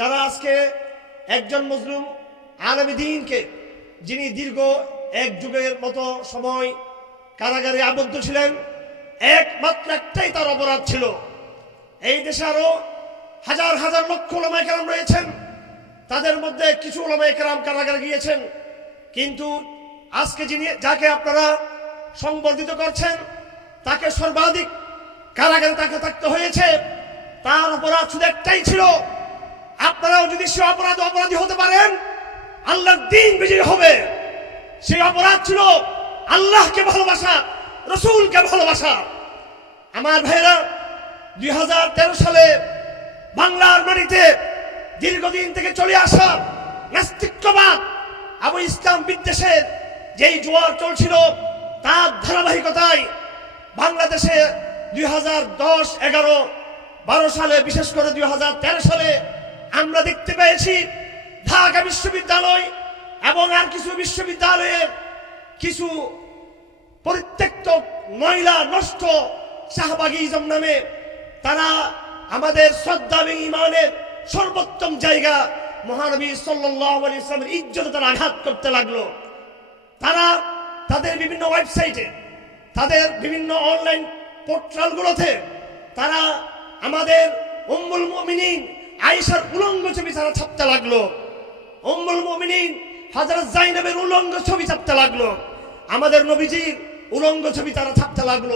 যারা আজকে একজন মজলুম আলমী দিনকে, যিনি দীর্ঘ এক যুগের মতো সময় কারাগারে আবদ্ধ ছিলেন, একমাত্র একটাই তার অপরাধ ছিল। এই দেশে আরও হাজার হাজার লক্ষ ওলামায় কেরাম রয়েছেন। তাদের মধ্যে কিছু ওলামায় কেরাম কারাগারে গিয়েছেন। কিন্তু আজকে যিনি, যাকে আপনারা সংবর্ধিত করছেন, তাকে সর্বাধিক কারাগারে তাকে থাকতে হয়েছে। তার অপরাধ শুধু একটাই ছিল আপনারাও যদি সে অপরাধ অপরাধী হতে পারেন, আল্লাহর দিন বিজয়ী হবে। সেই অপরাধ ছিল আল্লাহকে ভালোবাসা, রসুলকে ভালোবাসা। আমার ভাইরা দুই হাজার তেরো সালে বাংলার মাটিতে দীর্ঘদিন থেকে চলে আসা নাস্তিক্যবাদ আবু ইসলাম বিদ্বেষের যেই জোয়ার চলছিল, তার ধারাবাহিকতায় বাংলাদেশে দুই হাজার দশ এগারো বারো সালে, বিশেষ করে দুই হাজার তেরো সালে আমরা দেখতে পেয়েছি ঢাকা বিশ্ববিদ্যালয় এবং আর কিছু বিশ্ববিদ্যালয়ের কিছু পরিত্যক্ত মহিলা নষ্ট শাহবাগিজম নামে তারা আমাদের শ্রদ্ধা এবং ইমানের সর্বোত্তম জায়গা মহানবী সাল্লাহ আলী ইসলামের ইজ্জতে তারা আঘাত করতে লাগল। তারা তাদের বিভিন্ন ওয়েবসাইটে, তাদের বিভিন্ন অনলাইন পোর্টালগুলোতে তারা আমাদের উম্মুল মুমিনিন আয়েশার উলঙ্গ ছবি তারা ছাপতে লাগল। উম্মুল মুমিনিন হযরত জাইনাবের উলঙ্গ ছবি ছাপতে লাগল। আমাদের নবীজির উলঙ্গ ছবি তারা ছাপতে লাগল।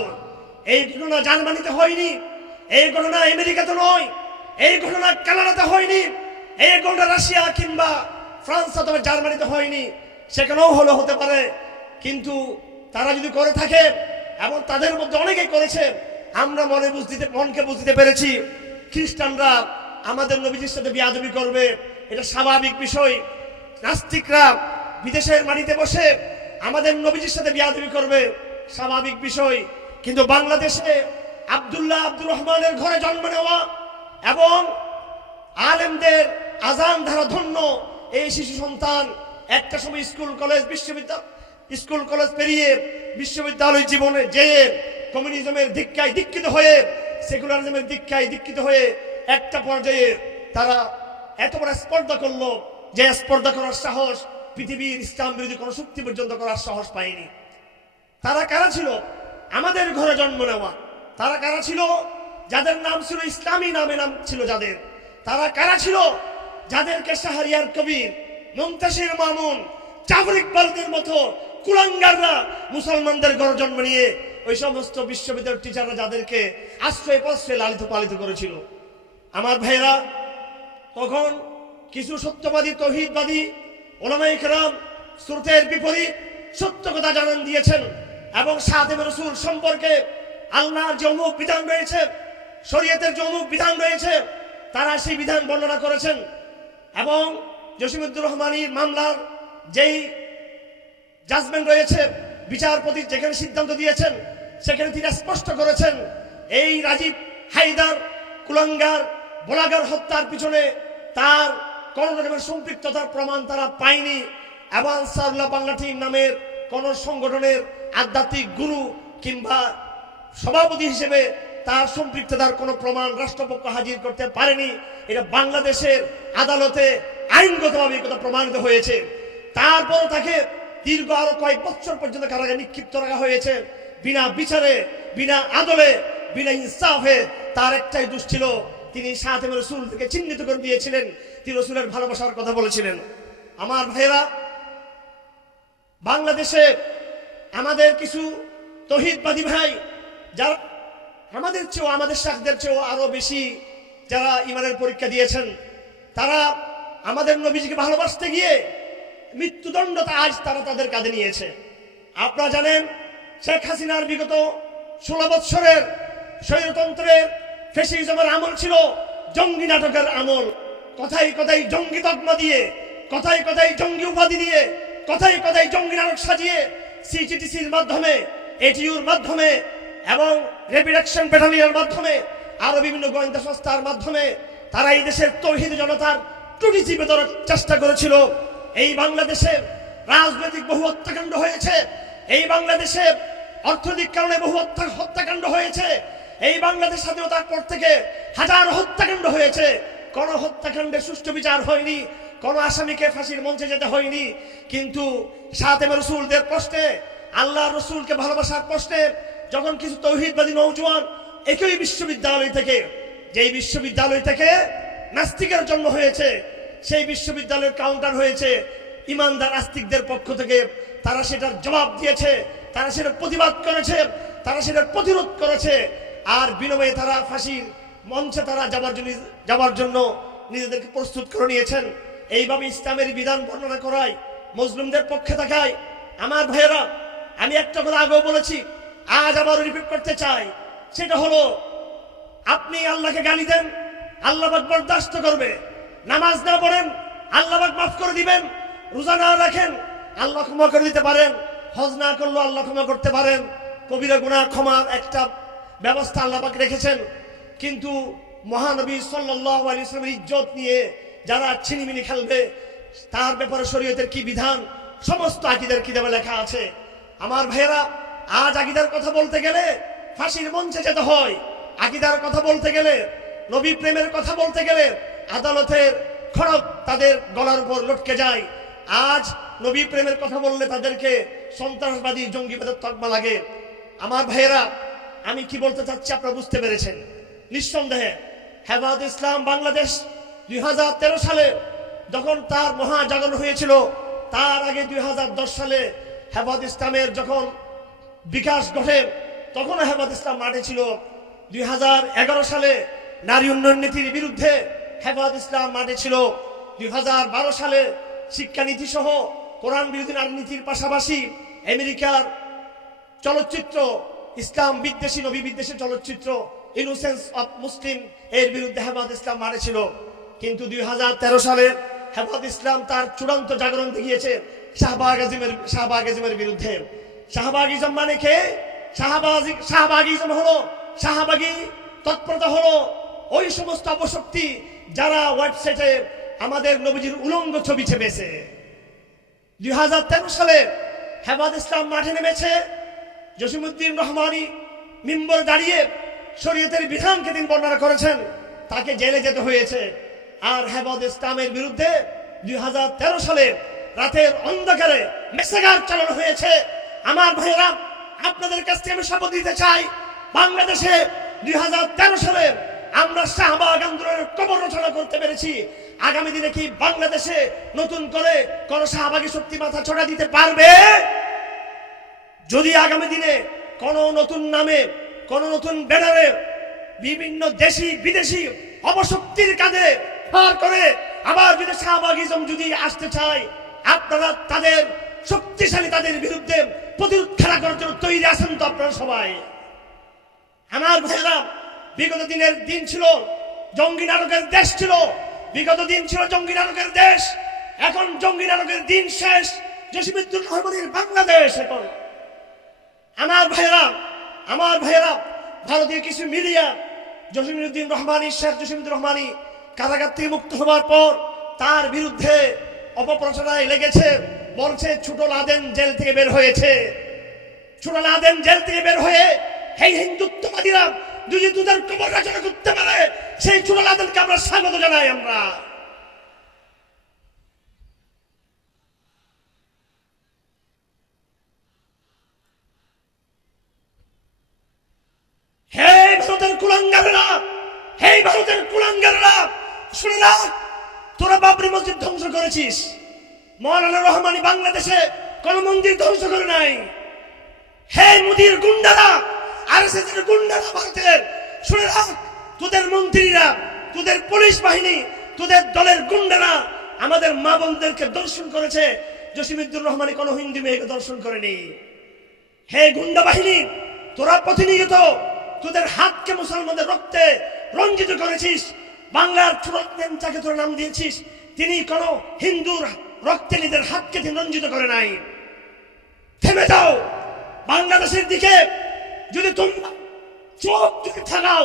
এই ঘটনা জার্মানিতে হয়নি, এই ঘটনা আমেরিকাতে নয়, এই ঘটনা কানাডাতে হয়নি, এই ঘটনা রাশিয়া কিংবা ফ্রান্স অথবা জার্মানিতে হয়নি, সেখানেও হলো হতে পারে। কিন্তু তারা যদি করে থাকে, এবং তাদের মধ্যে অনেকেই করেছে, আমরা মনে বুঝতে, মনকে বুঝতে পেরেছি, খ্রিস্টানরা আমাদের নবীজির সাথে বিয়াদবি করবে, এটা স্বাভাবিক বিষয়। নাস্তিকরা বিদেশের মাটিতে বসে আমাদের নবীজির সাথে বিয়াদবি করবে, স্বাভাবিক বিষয়। কিন্তু বাংলাদেশে আব্দুল্লাহ আব্দুর রহমানের ঘরে জন্ম নেওয়া এবং আলেমদের আজান ধারা ধন্য এই শিশু সন্তান একটা সময় স্কুল, কলেজ, বিশ্ববিদ্যালয়, স্কুল, কলেজ পেরিয়ে বিশ্ববিদ্যালয় জীবনে যেয়ে কমিউনিজমের দীক্ষায় দীক্ষিত হয়ে সেকুলারিজমের দীক্ষায় দীক্ষিত হয়ে একটা পর্যায়ে তারা এত বড় স্পর্ধা করল যে স্পর্ধা করার সাহস পৃথিবীর ইসলাম বিরোধী কোনো শক্তি পর্যন্ত করার সাহস পায়নি। তারা কারা ছিল? আমাদের ঘরে জন্ম নেওয়া। তারা কারা ছিল? যাদের নাম ছিল ইসলামী নামে নাম ছিল যাদের। তারা কারা ছিল? যাদেরকে শাহরিয়ার কবির মুমতাসির মামুন জাফর ইকবালদের মতো কুলাঙ্গাররা মুসলমানদের ঘর জন্ম নিয়ে ওই সমস্ত বিশ্ববিদ্যালয়ের টিচাররা যাদেরকে আশ্রয় প্রশ্রয় লালিত পালিত করেছিল। আমার ভাইরা তখন কিছু সত্যবাদী, তহিদবাদী ওলামাই কেরাম স্রোতের বিপরীত সত্য কথা জানান দিয়েছেন এবং সাদেম রসুল সম্পর্কে আল্লাহর যে অমুক বিধান রয়েছে, শরীয়তের যে অমুক বিধান রয়েছে, তারা সেই বিধান বর্ণনা করেছেন এবং জসিমুদ্দুর রহমানীর মামলার যেই জাজমেন্ট রয়েছে, বিচারপতি যেখানে সিদ্ধান্ত দিয়েছেন, সেখানে তিনি স্পষ্ট করেছেন, এই রাজীব হায়দার কুলঙ্গার বোলাগার হত্যার পিছনে তার কোন সম্পৃক্ততার প্রমাণ তারা পায়নি। এবং আনসারুল্লাহ বাংলা টিম নামের কোন সংগঠনের আধ্যাত্মিক গুরু কিংবা সভাপতি হিসেবে তার সম্পৃক্ততার কোনো প্রমাণ রাষ্ট্রপক্ষ হাজির করতে পারেনি। এটা বাংলাদেশের আদালতে আইনগতভাবে কথা প্রমাণিত হয়েছে। তারপরও তাকে দীর্ঘ আরও কয়েক বছর পর্যন্ত কারাগারে নিক্ষিপ্ত রাখা হয়েছে। বিনা বিচারে, বিনা আদলে, বিনা ইনসাফে তার একটাই দোষ ছিল তিনি সাথে রসুল থেকে চিহ্নিত করে দিয়েছিলেন। তিনি রসুলের ভালোবাসার কথা বলেছিলেন। আমার ভাইয়েরা, বাংলাদেশে আমাদের কিছু তহিদবাদী ভাই, যারা আমাদের চেয়েও, আমাদের শাখদের চেয়েও আরও বেশি যারা ইমানের পরীক্ষা দিয়েছেন, তারা আমাদের নবীজিকে ভালোবাসতে গিয়ে মৃত্যুদণ্ডতা আজ তারা তাদের কাঁধে নিয়েছে। আপনারা জানেন, শেখ হাসিনার বিগত ষোলো বৎসরের স্বৈরতন্ত্রের ফেসিজমের আমল ছিল জঙ্গি নাটকের আমল। কথাই কথাই জঙ্গি তকমা দিয়ে কথাই কথাই জঙ্গি উপাধি দিয়ে কথাই কথাই জঙ্গি নাটক সাজিয়ে সিটিটিসির মাধ্যমে এটিউর মাধ্যমে এবং র্যাপিড অ্যাকশন ব্যাটালিয়নের মাধ্যমে আরও বিভিন্ন গোয়েন্দা সংস্থার মাধ্যমে তারা এই দেশের তৌহিদ জনতার ত্রুটি চিপে ধরার চেষ্টা করেছিল। এই বাংলাদেশে রাজনৈতিক বহু হত্যাকাণ্ড হয়েছে। এই বাংলাদেশে অর্থনৈতিক কারণে বহু হত্যাকাণ্ড হয়েছে। এই বাংলাদেশ স্বাধীনতার পর থেকে হাজার হত্যাকাণ্ড হয়েছে। কোন হত্যাকাণ্ডের সুষ্ঠু বিচার হয়নি, কোন আসামিকে ফাঁসির মঞ্চে যেতে হয়নি। কিন্তু সাতেম রসুলদের প্রশ্নে, আল্লাহ রসুলকে ভালোবাসার প্রশ্নে যখন কিছু তৌহিদবাদী নৌজওয়ান একই বিশ্ববিদ্যালয় থেকে, যেই বিশ্ববিদ্যালয় থেকে নাস্তিকের জন্ম হয়েছে, সেই বিশ্ববিদ্যালয়ের কাউন্টার হয়েছে ইমানদার আস্তিকদের পক্ষ থেকে। তারা সেটার জবাব দিয়েছে, তারা সেটার প্রতিবাদ করেছে, তারা সেটার প্রতিরোধ করেছে। আর বিনিময়ে তারা ফাঁসির মঞ্চে তারা যাবার জন্য যাবার জন্য নিজেদেরকে প্রস্তুত করে নিয়েছেন। এইভাবে ইসলামের বিধান বর্ণনা করায়, মুসলিমদের পক্ষে থাকায়, আমার ভাইয়েরা, আমি একটা কথা আগেও বলেছি, আজ আবার রিপিট করতে চাই। সেটা হলো, আপনি আল্লাহকে গালি দেন আল্লাহফাক বরদাস্ত করবে। নামাজ না পড়েন, আল্লাহ পাক মাফ করে দিবেন, রোজা না রাখেন, আল্লাহ ক্ষমা করে দিতে পারেন, হজ না করলেও আল্লাহ ক্ষমা করতে পারেন। কবিরা গুনাহ ক্ষমার একটা ব্যবস্থা আল্লাপাক রেখেছেন। কিন্তু মহানবী সাল্লাল্লাহু আলাইহি ওয়াসাল্লামের ইজ্জত নিয়ে যারা ছিনিমিনি খেলবে, তার ব্যাপারে শরীয়তের কি বিধান? সমস্ত আকিদের কিতাবে লেখা আছে। আমার ভাইয়েরা, আজ আকিদার কথা বলতে গেলে ফাঁসির মঞ্চে যেতে হয়। আকিদার কথা বলতে গেলে, নবী প্রেমের কথা বলতে গেলে আদালতের খড়ক তাদের গলার উপর লটকে যায়। আজ নবী প্রেমের কথা বললে তাদেরকে সন্ত্রাসবাদী, জঙ্গিবাদের তকমা লাগে। আমার ভাইয়েরা আমি কি বলতে চাচ্ছি আপনারা বুঝতে পেরেছেন। নিঃসন্দেহে হেফাজত ইসলাম বাংলাদেশ দুই হাজার তেরো সালে যখন তার মহাজাগরণ হয়েছিল, তার আগে দুই হাজার দশ সালে হেফাজত ইসলামের যখন বিকাশ ঘটে তখন হেফাজত ইসলাম মাঠে ছিল। দুই হাজার এগারো সালে নারী উন্নয়ন নীতির বিরুদ্ধে হেফাজত ইসলাম মাঠে ছিল। দুই হাজার বারো সালে শিক্ষানীতি সহ কোরআন বিরোধী নারী নীতির পাশাপাশি আমেরিকার চলচ্চিত্র ইসলাম বিদ্বেষী নবী বিদ্বেষী চলচ্চিত্র ইনোসেন্স অফ মুসলিম এর বিরুদ্ধে হেফাজত ইসলাম মারেছিল। কিন্তু দুই হাজার তেরো সালে হেফাজত ইসলাম তার চূড়ান্ত জাগরণ দেখিয়েছে শাহবাগ আজিমের শাহবাগ আজিমের বিরুদ্ধে। শাহবাগ ইজম মানে কে? শাহবাগ শাহবাগ ইজম হলো শাহবাগী তৎপরতা হলো। ওই সমস্ত অপশক্তি যারা ওয়েবসাইটে আমাদের নবীজির উলঙ্গ ছবি ছেপেছে। দুই সালে হেফাজ ইসলাম মাঠে নেমেছে জসিমুদ্দিন রহমানি মিম্বর দাঁড়িয়ে শরীয়তের বিধানকে তিনি বর্ণনা করেছেন, তাকে জেলে যেতে হয়েছে। আর হেফাজ ইসলামের বিরুদ্ধে দু হাজার তেরো সালে রাতের অন্ধকারে মেসেগার চালানো হয়েছে। আমার ভাইয়েরা, আপনাদের কাছ থেকে আমি শপথ দিতে চাই, বাংলাদেশে দুই হাজার তেরো সালে আমরা শাহবাগ আন্দোলনের কবর রচনা করতে পেরেছি। আগামী দিনে কি বাংলাদেশে নতুন করে কোন শাহবাগী শক্তি মাথা ছড়া দিতে পারবে? যদি আগামী দিনে কোন নতুন নামে, কোন নতুন ব্যানারে বিভিন্ন দেশি, বিদেশি অপশক্তির কাঁধে পার করে আবার যদি শাহবাগিজম যদি আসতে চায়, আপনারা তাদের শক্তিশালী তাদের বিরুদ্ধে প্রতিরোধ খেলা করার জন্য তৈরি আছেন তো আপনারা সবাই? আমার ভাইয়েরা, বিগত দিনের দিন ছিল জঙ্গি নাটকের দেশ ছিল, বিগত দিন ছিল জঙ্গি নাটকের দেশ, এখন জঙ্গি নাটকের দিন শেষ জসিমুদ্দুর রহমানের বাংলাদেশ এখন। আমার ভাইয়েরা আমার ভাইয়েরা, ভারতীয় কিছু মিডিয়া, জসিমুদ্দিন রহমানি, শেখ জসিমুদ্দিন রহমানি কারাগার থেকে মুক্ত হওয়ার পর তার বিরুদ্ধে অপপ্রচারায় লেগেছে, বলছে, ছোট লাদেন জেল থেকে বের হয়েছে। ছোট লাদেন জেল থেকে বের হয়ে এই হিন্দুত্ববাদীরা যদি দুধের কবর রচনা করতে পারে, সেই ছোট লাদেনকে আমরা স্বাগত জানাই আমরা হে ভারতের কুলাঙ্গারেরা ভারতের কুলাঙ্গারেরা শুনে না তোরা বাবরি মসজিদ ধ্বংস করেছিস। মৌলানা রহমানি বাংলাদেশে কোন মন্দির ধ্বংস করে নাই। হে মুদির গুন্ডারা আর গুন্ডারা ভারতের শুনে রাখ তোদের মন্ত্রীরা, তোদের পুলিশ বাহিনী, তোদের দলের গুন্ডারা আমাদের মা বোনদেরকে দর্শন করেছে। জসিমুদ্দুর রহমানি কোন হিন্দু মেয়েকে দর্শন করেনি। হে গুন্ডা বাহিনী, তোরা প্রতিনিয়ত তোদের হাতকে মুসলমানদের রক্তে রঞ্জিত করেছিস। বাংলার যাকে তোরা নাম দিয়েছিস, তিনি কোন হিন্দুর রক্তে নিজের হাতকে তিনি রঞ্জিত করে নাই। থেমে যাও। বাংলাদেশের দিকে যদি তোমরা চোখ যদি থাকাও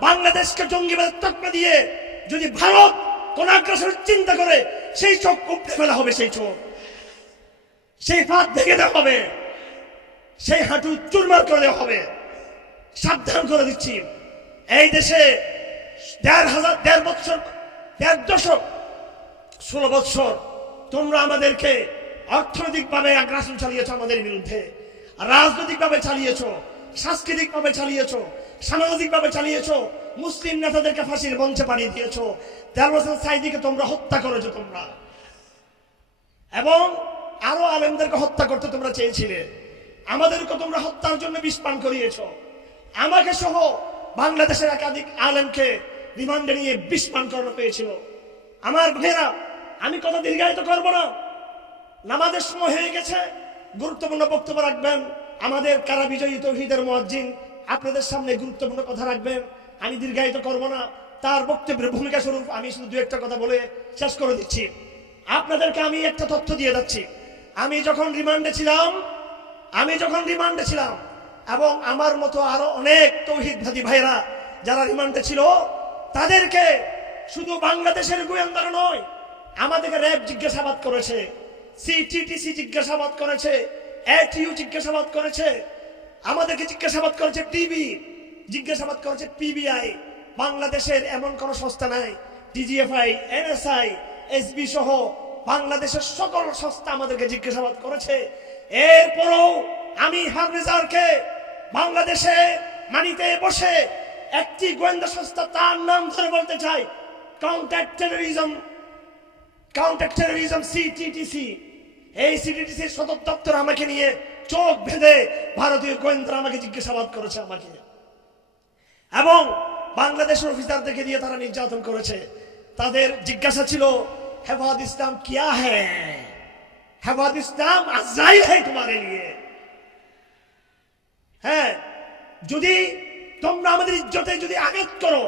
বাংলাদেশকে জঙ্গিবাদ তকমা দিয়ে যদি ভারত কোন আগ্রাসনের চিন্তা করে, সেই চোখ উপড়ে ফেলা হবে, সেই চোখ। সেই হাত ভেঙে দেওয়া হবে। সেই হাঁটু চুরমার করে দেওয়া হবে। সাবধান করে দিচ্ছি। এই দেশে দেড় হাজার, দেড় বছর দেড় দশক, ষোলো বৎসর তোমরা আমাদেরকে অর্থনৈতিকভাবে আগ্রাসন চালিয়েছ আমাদের বিরুদ্ধে, রাজনৈতিকভাবে চালিয়েছ, সাংস্কৃতিকভাবে চালিয়েছ, সামাজিকভাবে চালিয়েছ, মুসলিম নেতাদেরকে ফাঁসির মঞ্চে পাঠিয়ে দিয়েছ তেরো হোসেন সাইদিকে তোমরা হত্যা করেছ তোমরা। এবং আরও আলেমদেরকে হত্যা করতে তোমরা চেয়েছিলে। আমাদেরকে তোমরা হত্যার জন্য বিষ পান করিয়েছ। আমাকে সহ বাংলাদেশের একাধিক আলেমকে রিমান্ডে নিয়ে বিষ পান করানো হয়েছিল। আমার ভাইয়েরা, আমি কথা দীর্ঘায়িত করব না। নামাজের সময় হয়ে গেছে। গুরুত্বপূর্ণ বক্তব্য রাখবেন। আমাদের কারা বিজয়ী তৌহিদের মুয়াজ্জিন, আপনাদের সামনে গুরুত্বপূর্ণ কথা রাখবেন। আমি দীর্ঘায়িত করব না। তার বক্তব্যের ভূমিকা স্বরূপ আমি শুধু দু একটা কথা বলে শেষ করে দিচ্ছি। আপনাদেরকে আমি একটা তথ্য দিয়ে যাচ্ছি। আমি যখন রিমান্ডে ছিলাম, আমি যখন রিমান্ডে ছিলাম এবং আমার মতো আরও অনেক তৌহিদবাদী ভাইরা যারা রিমান্ডে ছিল, তাদেরকে শুধু বাংলাদেশের গোয়েন্দারা নয়, আমাদেরকে র্যাব জিজ্ঞাসাবাদ করেছে সিটিটিসি জিজ্ঞাসাবাদ করেছে এটিইউ জিজ্ঞাসাবাদ করেছে, আমাদেরকে জিজ্ঞাসাবাদ করেছে টিভি জিজ্ঞাসাবাদ করেছে পিবিআই বাংলাদেশের এমন কোন সংস্থা নাই ডিজিএফআই এনএসআই এসবি সহ বাংলাদেশের সকল সংস্থা আমাদেরকে জিজ্ঞাসাবাদ করেছে। এরপরও আমি হাররেজারকে বাংলাদেশে মানিতে বসে একটি গোয়েন্দা সংস্থা তার নাম ধরে বলতে চাই counter terrorism counter terrorism CTTC এই সিটিটিসির সদর দপ্তর আমাকে নিয়ে চোখ ভেদে ভারতীয় গোয়েন্দারা আমাকে জিজ্ঞাসাবাদ করেছে আমাকে। এবং বাংলাদেশের অফিসারদেরকে দিয়ে তারা নির্যাতন করেছে। তাদের জিজ্ঞাসা ছিল হেফাজ ইসলাম কিয়া হ্যাঁ হেফাজ ইসলাম আজরাইল হ্যাঁ তোমার লিয়ে হ্যাঁ যদি তোমরা আমাদের ইজ্জতে যদি আঘাত করো,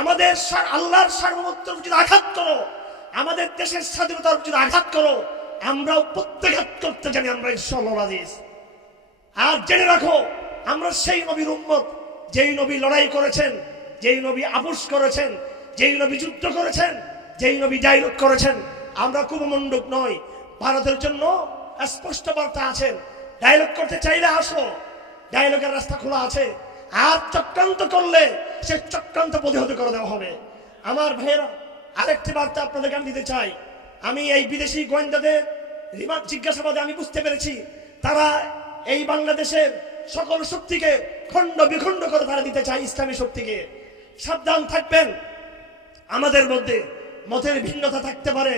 আমাদের আল্লাহর সার্বভৌমত্ব যদি আঘাত করো, আমাদের দেশের স্বাধীনতার যদি আঘাত করো, আমরাও প্রত্যাঘাত করতে জানি আমরা আজিজ। আর জেনে রাখো, আমরা সেই নবীর উম্মত, যেই নবী লড়াই করেছেন, যেই নবী আপুস করেছেন, যেই নবী যুদ্ধ করেছেন, যেই নবী ডাইলগ করেছেন, আমরা কুমমণ্ডক নয় ভারতের জন্য স্পষ্ট বার্তা আছেন ডায়লগ করতে চাইলে আসো। ডায়লগের রাস্তা খোলা আছে। আর চক্রান্ত করলে সে চক্রান্ত প্রতিহত করে দেওয়া হবে। আমার ভাইয়েরা, আরেকটি বার্তা আপনাদেরকে আমি দিতে চাই। আমি এই বিদেশি গোয়েন্দাদের রিমান্ড জিজ্ঞাসাবাদে আমি বুঝতে পেরেছি, তারা এই বাংলাদেশের সকল শক্তিকে খণ্ড বিখণ্ড করে তারা দিতে চায় ইসলামী শক্তিকে। সাবধান থাকবেন। আমাদের মধ্যে মতের ভিন্নতা থাকতে পারে।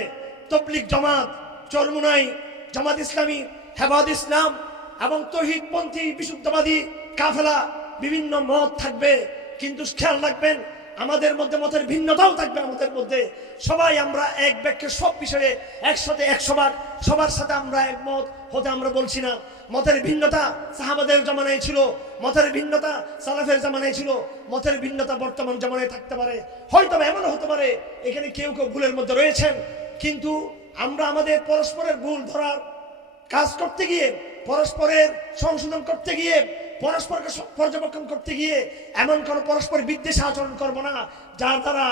তবলিক জমাত, চরমুনাই জামাত ইসলামী হেবাদ ইসলাম এবং তহিদপন্থী, বিশুদ্ধবাদী, কাফেলা, বিভিন্ন মত থাকবে। কিন্তু খেয়াল রাখবেন, আমাদের মধ্যে মতের ভিন্নতাও থাকবে আমাদের মধ্যে। সবাই আমরা এক ব্যাখ্যে সব বিষয়ে একসাথে একশো ভাগ, সবার সাথে আমরা একমত হতে আমরা বলছি না। মতের ভিন্নতা সাহাবাদের জামানায় ছিল, মতের ভিন্নতা সালাফের জামানায় ছিল, মতের ভিন্নতা বর্তমান জামানায় থাকতে পারে। হয়তো বা এমনও হতে পারে, এখানে কেউ কেউ ভুলের মধ্যে রয়েছেন। কিন্তু আমরা আমাদের পরস্পরের ভুল ধরার কাজ করতে গিয়ে পরস্পরের সংশোধন করতে গিয়ে, পরস্পরকে পর্যবেক্ষণ করতে গিয়ে এমন কোন পরস্পর বিদ্বেষে আচরণ করব না, যার দ্বারা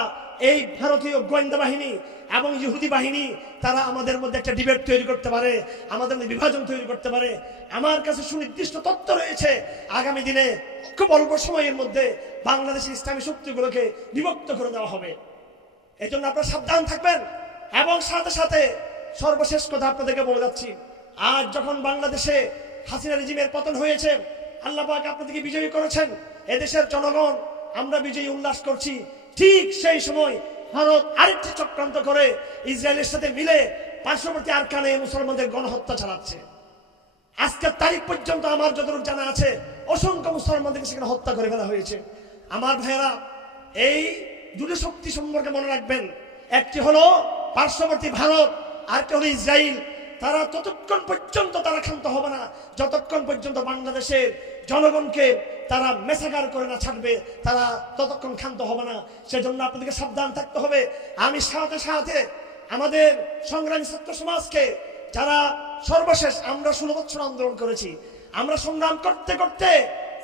এই ভারতীয় গোয়েন্দা বাহিনী এবং ইহুদি বাহিনী, তারা আমাদের মধ্যে একটা ডিবেট তৈরি করতে পারে, আমাদের মধ্যে বিভাজন তৈরি করতে পারে। আমার কাছে সুনির্দিষ্ট তথ্য রয়েছে, আগামী দিনে খুব অল্প সময়ের মধ্যে বাংলাদেশের ইসলামী শক্তিগুলোকে বিভক্ত করে দেওয়া হবে। এই জন্য আপনারা সাবধান থাকবেন এবং সাথে সাথে সর্বশেষ কথা আপনাদেরকে বলে যাচ্ছি। আজ যখন বাংলাদেশে হাসিনা রেজিমের পতন হয়েছে, আল্লাহ পাক আপনাদেরকে বিজয়ী করেছেন। এদেশের জনগণ, আমরা বিজয়ী উল্লাস করছি। ঠিক সেই সময় ভারত আরেকটি চক্রান্ত করে ইসরায়েলের সাথে মিলে পার্শ্ববর্তী আরকানে মুসলমানদের গণহত্যা চালাচ্ছে। আজকের তারিখ পর্যন্ত আমার যতটুকু জানা আছে, অসংখ্য মুসলমানদেরকে সেখানে হত্যা করে ফেলা হয়েছে। আমার ভাইয়েরা, এই দুটো শক্তি সম্পর্কে মনে রাখবেন। একটি হলো পার্শ্ববর্তী ভারত, আরেকটি হলো ইসরায়েল। তারা ততক্ষণ পর্যন্ত তারা ক্ষান্ত হবে না, যতক্ষণ পর্যন্ত বাংলাদেশের জনগণকে তারা মেসাগার করে না ছাড়বে, তারা ততক্ষণ ক্ষান্ত হবে না। সেজন্য আপনাদেরকে সাবধান থাকতে হবে। আমি সাথে সাথে আমাদের সংগ্রামী ছাত্র সমাজকে, যারা সর্বশেষ আমরা ষোলো বছর আন্দোলন করেছি, আমরা সংগ্রাম করতে করতে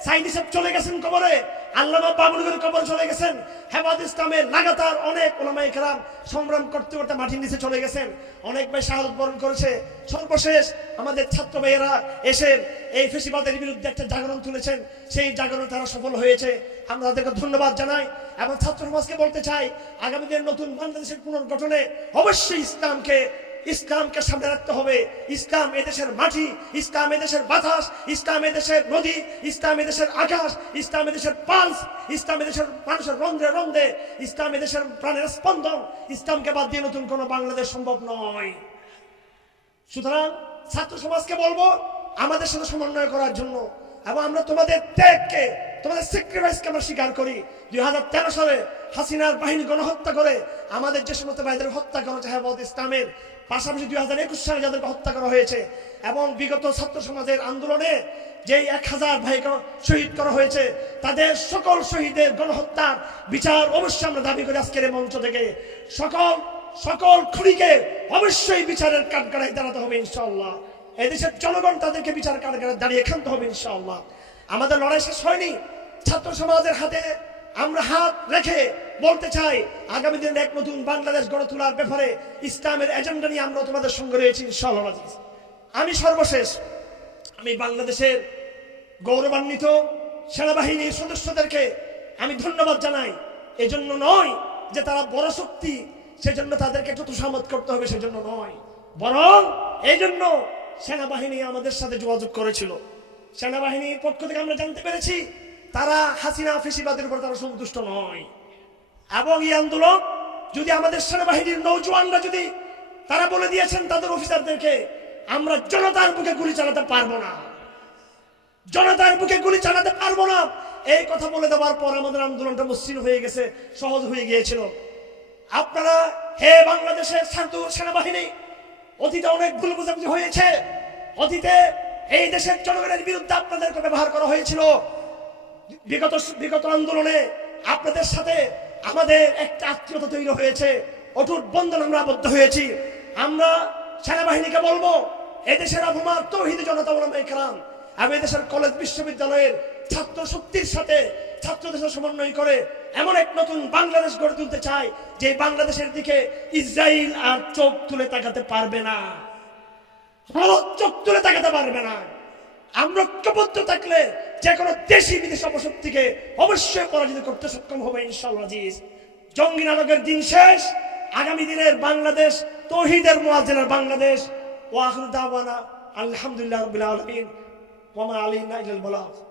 সাইদি সাহেব চলে গেছেন কবরে। আল্লামা বাবুলগুর কবর চলে গেছেন। হেফাজ ইসলামের লাগাতার অনেক ওলামাই কেরাম সংগ্রাম করতে করতে মাটির নিচে চলে গেছেন। অনেক ভাই শাহাদত বরণ করেছে। সর্বশেষ আমাদের ছাত্র ভাইয়েরা এসে এই ফেসিবাদের বিরুদ্ধে একটা জাগরণ তুলেছেন। সেই জাগরণ তারা সফল হয়েছে। আমরা তাদেরকে ধন্যবাদ জানাই এবং ছাত্র সমাজকে বলতে চাই, আগামী নতুন বাংলাদেশের পুনর্গঠনে অবশ্যই ইসলামকে ইসলামকে সামনে রাখতে হবে। ইসলাম এদেশের মাটি, ইসলাম এদেশের বাতাস, ইসলাম এদেশের নদী, ইসলাম এদেশের আকাশ, ইসলাম এদেশের পালস, ইসলাম এদেশের মানুষের রন্ধ্রে রন্ধ্রে, ইসলাম এদেশের প্রাণের স্পন্দন। ইসলামকে বাদ দিয়ে নতুন কোনো বাংলাদেশ সম্ভব নয়। সুতরাং ছাত্র সমাজকে বলব, আমাদের সাথে সমন্বয় করার জন্য এবং আমরা তোমাদের ত্যাগকে তোমাদের স্যাক্রিফাইসকে আমরা স্বীকার করি। দুই হাজার তেরো সালে হাসিনার বাহিনী গণহত্যা করে আমাদের যে সমস্ত ভাইদের হত্যা করা হচ্ছে হেফাজত ইসলামের। পাশাপাশি দুই হাজার একুশ সালে যাদেরকে হত্যা করা হয়েছে এবং বিগত ছাত্র সমাজের আন্দোলনে যেই এক হাজার ভাইকে শহীদ করা হয়েছে, তাদের সকল শহীদের গণহত্যার বিচার অবশ্যই আমরা দাবি করি আজকের মঞ্চ থেকে। সকল সকল খুনিকে অবশ্যই বিচারের কাঠগড়ায় দাঁড়াতে হবে ইনশাআল্লাহ। এদেশের জনগণ তাদেরকে বিচার কাঠগড়ায় দাঁড়িয়ে খানতে হবে ইনশাআল্লাহ। আমাদের লড়াই শেষ হয়নি ছাত্র সমাজের হাতে আমরা হাত রেখে বলতে চাই, আগামী দিনে এক নতুন বাংলাদেশ গড়ে তোলার ব্যাপারে ইসলামের এজেন্ডা নিয়ে আমরা তোমাদের সঙ্গে রয়েছি। আমি সর্বশেষ, আমি বাংলাদেশের গৌরবান্বিত সেনাবাহিনীর সদস্যদেরকে আমি ধন্যবাদ জানাই। এজন্য নয় যে তারা বড় শক্তি, সেজন্য তাদেরকে একটু তুষামত করতে হবে, সেজন্য নয়। বরং এই জন্য সেনাবাহিনী আমাদের সাথে যোগাযোগ করেছিল। সেনাবাহিনীর পক্ষ থেকে আমরা জানতে পেরেছি তারা হাসিনা ফেসিবাদের উপর তারা সন্তুষ্ট নয়। এবং এই আন্দোলন যদি আমাদের সেনাবাহিনীর নৌজওয়ানরা যদি তারা বলে দিয়েছেন তাদের অফিসারদেরকে, আমরা জনতার বুকে গুলি চালাতে পারব না। জনতার বুকে গুলি চালাতে পারব না। এই কথা বলে দেওয়ার পর আমাদের আন্দোলনটা মসৃণ হয়ে গেছে, সহজ হয়ে গিয়েছিল। আপনারা, হে বাংলাদেশের শান্ত সেনাবাহিনী, অতীতে অনেক ভুল বোঝাবুঝি হয়েছে। অতীতে এই দেশের জনগণের বিরুদ্ধে আপনাদেরকে ব্যবহার করা হয়েছিল। বিগত বিগত আন্দোলনে আপনাদের সাথে আমাদের একটা আত্মীয়তা তৈরি হয়েছে। অটুট বন্ধন আমরা আবদ্ধ হয়েছি। আমরা সেনাবাহিনীকে বলব, এদেশের অপমান তৌহিদ জনতা ওলামা ইকরাম এবং এদেশের কলেজ বিশ্ববিদ্যালয়ের ছাত্র শক্তির সাথে ছাত্রদের সমন্বয় করে এমন এক নতুন বাংলাদেশ গড়ে তুলতে চাই, যে বাংলাদেশের দিকে ইসরায়েল আর চোখ তুলে তাকাতে পারবে না। চোখ তুলে তাকাতে পারবে না। আমরা ঐক্যবদ্ধ থাকলে যে কোনো দেশি বিদেশ অপশক্তিকে অবশ্যই পরাজিত করতে সক্ষম হবে ইনশাআল্লাহ আজিজ। জঙ্গি নাটকের দিন শেষ। আগামী দিনের বাংলাদেশ, তহিদের মোয়াজেনার বাংলাদেশ। ও আখরু দাওয়ানা আলহামদুলিল্লাহ রবিল আলমিন। আলী নাইল বলা